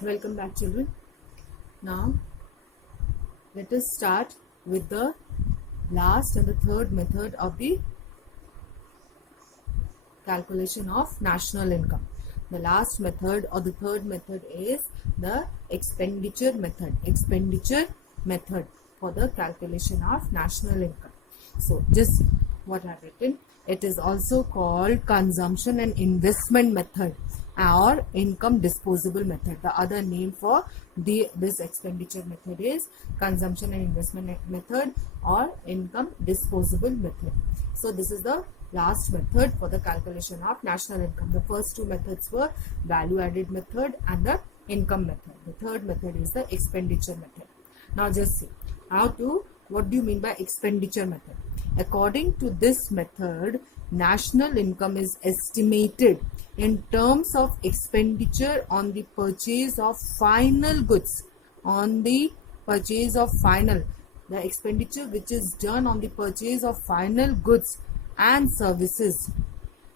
Welcome back, children. Now, let us start with the last and the third method of the calculation of national income. The last method or the third method is the expenditure method. Expenditure method for the calculation of national income. So, just what I've written. It is also called consumption and investment method or income disposable method. The other name for this expenditure method is consumption and investment method or income disposable method. So this is the last method for the calculation of national income. The first two methods were value added method and the income method. The third method is the expenditure method. Now just see what do you mean by expenditure method? According to this method, national income is estimated in terms of expenditure on the purchase of final goods. On the purchase of final, the expenditure which is done on the purchase of final goods and services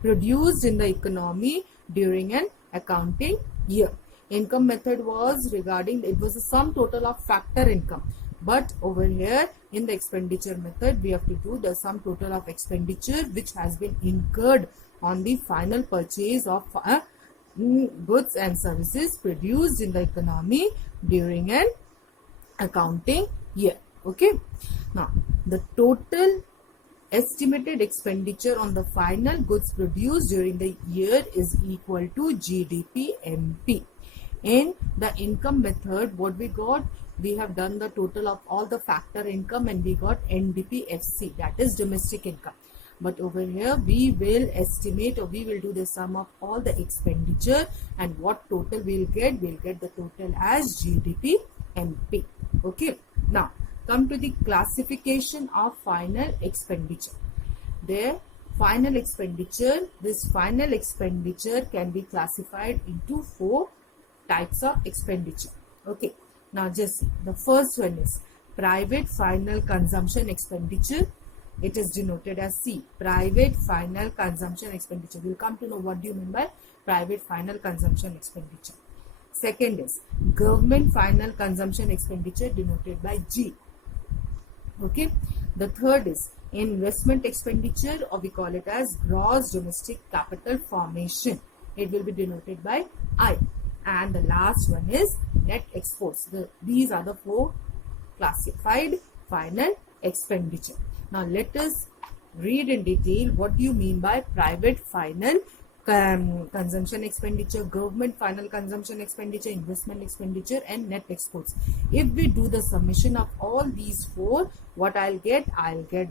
produced in the economy during an accounting year. Income method was regarding, it was a sum total of factor income. But over here in the expenditure method, we have to do the sum total of expenditure which has been incurred on the final purchase of goods and services produced in the economy during an accounting year. Okay. Now, the total estimated expenditure on the final goods produced during the year is equal to GDP MP. In the income method, what we got? We have done the total of all the factor income and we got NDP-FC, that is domestic income. But over here, we will estimate or we will do the sum of all the expenditure and what total we'll get the total as GDP-MP. Okay. Now, come to the classification of final expenditure. There, final expenditure, this final expenditure can be classified into four types of expenditure. Okay. Now just see. The first one is private final consumption expenditure. It is denoted as C. Private final consumption expenditure. We'll come to know what do you mean by private final consumption expenditure. Second is government final consumption expenditure denoted by G. Okay. The third is investment expenditure, or we call it as gross domestic capital formation. It will be denoted by I. And the last one is net exports. These are the four classified final expenditure. Now let us read in detail what do you mean by private final consumption expenditure, government final consumption expenditure, investment expenditure and net exports. If we do the summation of all these four, what I'll get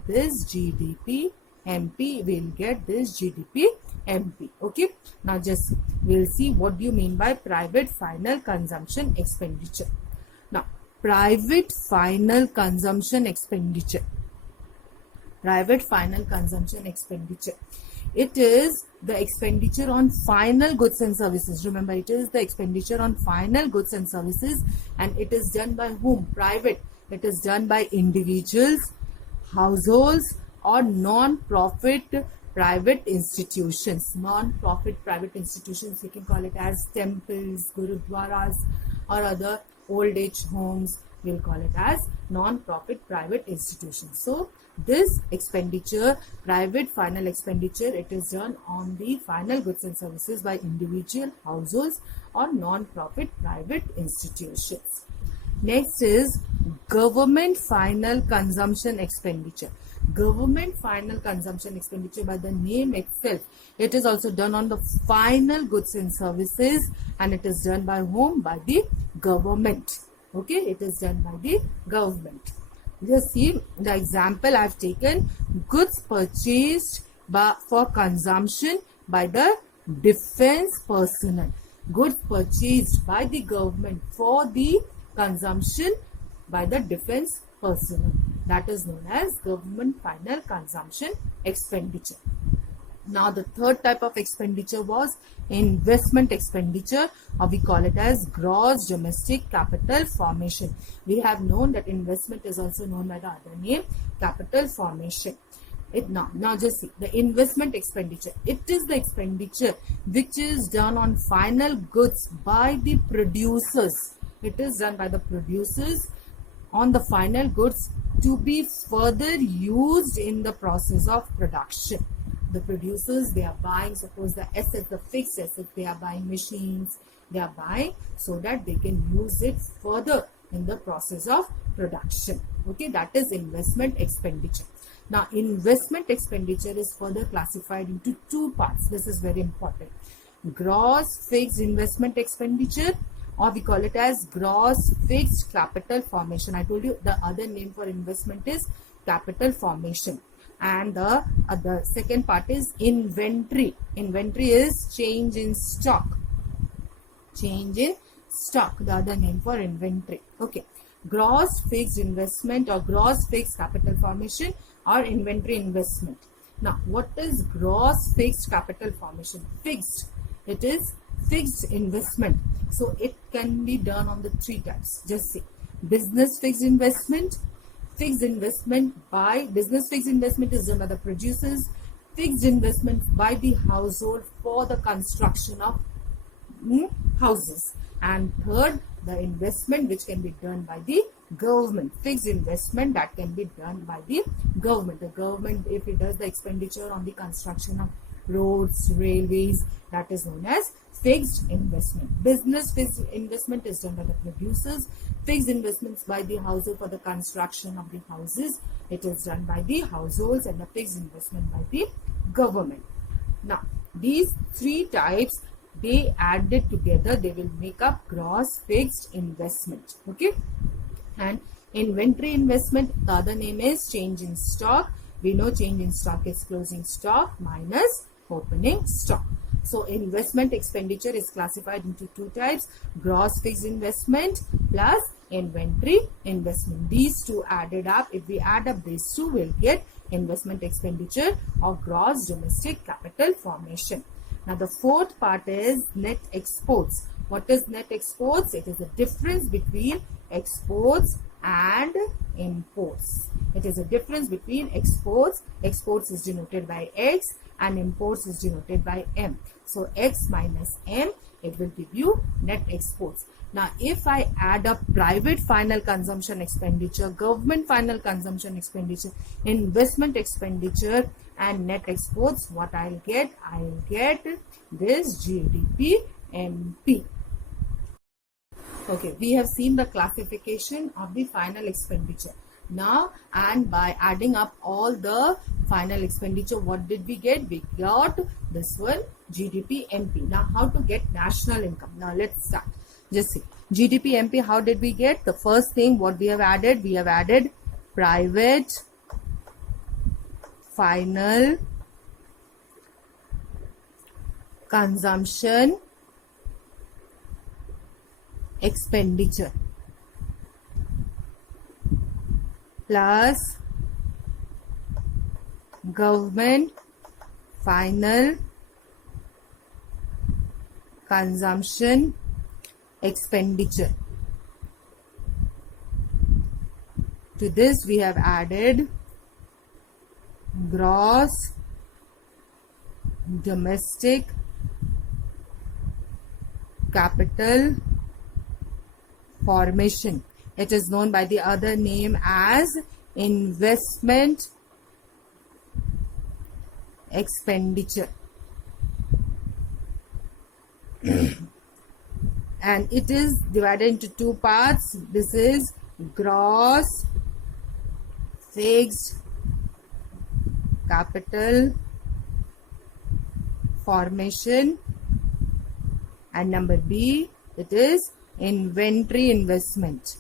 this GDP MP, we'll get this GDP MP. Okay. Now just we'll see what do you mean by private final consumption expenditure. Now, private final consumption expenditure. Private final consumption expenditure. It is the expenditure on final goods and services. Remember, it is the expenditure on final goods and services, and it is done by whom? Private. It is done by individuals, households, or non-profit private institutions. Non-profit private institutions, you can call it as temples, gurudwaras, or other old age homes. We'll call it as non-profit private institutions. So this expenditure, private final expenditure, it is done on the final goods and services by individual, households, or non-profit private institutions. Next is government final consumption expenditure. Government final consumption expenditure, by the name itself, it is also done on the final goods and services, and it is done by whom? By the government. Okay, it is done by the government. Just see the example I have taken. Goods purchased for consumption by the defense personnel. Goods purchased by the government for the consumption by the defense personnel. That is known as government final consumption expenditure. Now the third type of expenditure was investment expenditure, or we call it as gross domestic capital formation. We have known that investment is also known by the other name, capital formation. Now just see the investment expenditure. It is the expenditure which is done on final goods by the producers. It is done by the producers on the final goods to be further used in the process of production. The producers, they are buying, suppose the assets, the fixed assets, they are buying machines, they are buying so that they can use it further in the process of production. Okay, that is investment expenditure. Now, investment expenditure is further classified into two parts. This is very important. Gross fixed investment expenditure, or we call it as gross fixed capital formation. I told you the other name for investment is capital formation. And the second part is inventory. Inventory is change in stock. Change in stock, the other name for inventory. Okay. Gross fixed investment or gross fixed capital formation or inventory investment. Now, what is gross fixed capital formation? Fixed. It is fixed investment. So, it can be done on the three types. Just see. Business fixed investment. Fixed investment by business fixed investment is done by the producers. Fixed investment by the household for the construction of houses. And third, the investment which can be done by the government. Fixed investment that can be done by the government. The government, if it does the expenditure on the construction of roads, railways, that is known as fixed investment. Business fixed investment is done by the producers. Fixed investments by the household for the construction of the houses, it is done by the households, and the fixed investment by the government. Now, these three types, they added together, they will make up gross fixed investment. Okay. And inventory investment, the other name is change in stock. We know change in stock is closing stock minus opening stock. So, investment expenditure is classified into two types, gross fixed investment plus inventory investment. These two added up, if we add up these two, we'll get investment expenditure or gross domestic capital formation. Now, the fourth part is net exports. What is net exports? It is the difference between exports and imports. It is a difference between exports. Exports is denoted by X and imports is denoted by M. So, X minus M, it will give you net exports. Now, if I add up private final consumption expenditure, government final consumption expenditure, investment expenditure and net exports, what I'll get? I'll get this GDP MP. Okay, we have seen the classification of the final expenditure. Now, and by adding up all the final expenditure, what did we get? We got this one, GDP MP. Now, how to get national income? Now, let's start. Just see. GDP MP, how did we get? The first thing, what we have added? We have added private final consumption expenditure plus government final consumption expenditure. To this we have added gross domestic capital formation. It is known by the other name as investment expenditure. And it is divided into two parts. This is gross fixed capital formation, and number B, it is inventory investment.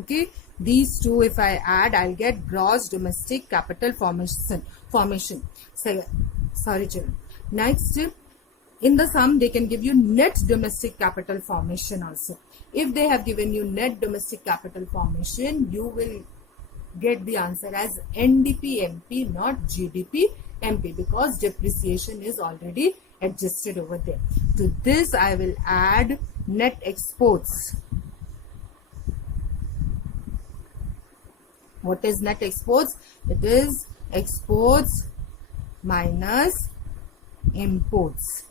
Okay, these two if I add, I'll get gross domestic capital formation. Sorry children. Next, in the sum they can give you net domestic capital formation also. If they have given you net domestic capital formation, you will get the answer as NDP MP, not GDP MP, because depreciation is already adjusted over there. To this I will add net exports. What is net exports? It is exports minus imports.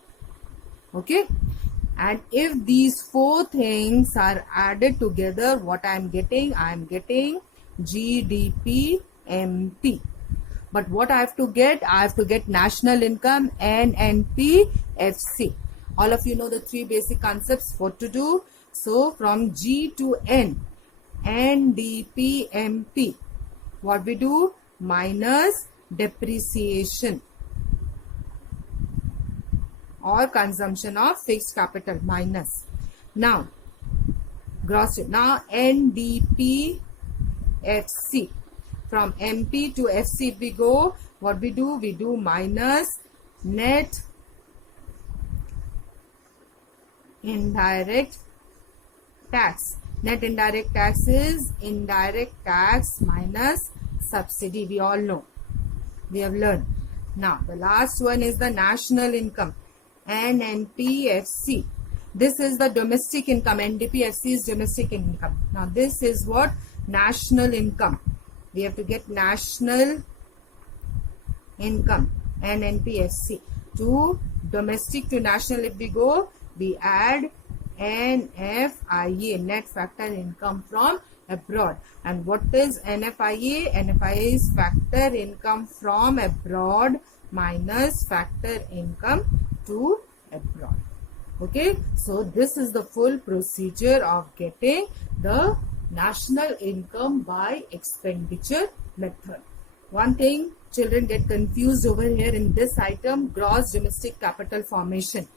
Okay, and if these four things are added together, what I am getting GDP MP. But what I have to get? I have to get national income, NNP, FC. All of you know the three basic concepts. What to do? So from G to N, NDP, MP. What we do? Minus depreciation or consumption of fixed capital, minus. Now gross. Now NDP, FC. From MP to FC we go. What we do? We do minus net indirect tax. Net indirect tax is indirect tax minus subsidy. We all know. We have learned. Now the last one is the national income. NNPFC. This is the domestic income. NDPFC is domestic income. Now this is what? National income. We have to get national income, NNPFC. To domestic to national, if we go, we add NFIA, net factor income from abroad. And what is NFIA? NFIA is factor income from abroad minus factor income to abroad. Okay, so this is the full procedure of getting the national income by expenditure method. One thing children get confused over here in this item, gross domestic capital formation.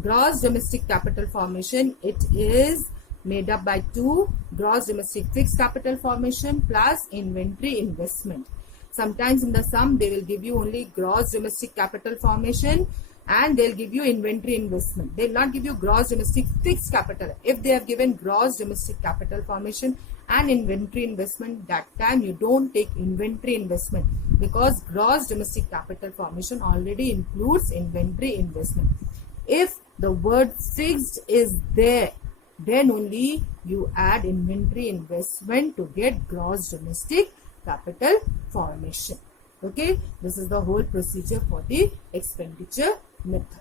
Gross domestic capital formation, it is made up by two: gross domestic fixed capital formation plus inventory investment. Sometimes in the sum they will give you only gross domestic capital formation and they'll give you inventory investment. They'll not give you gross domestic fixed capital. If they have given gross domestic capital formation and inventory investment, that time you don't take inventory investment, because gross domestic capital formation already includes inventory investment. If the word fixed is there, then only you add inventory investment to get gross domestic capital formation. Okay, this is the whole procedure for the expenditure method.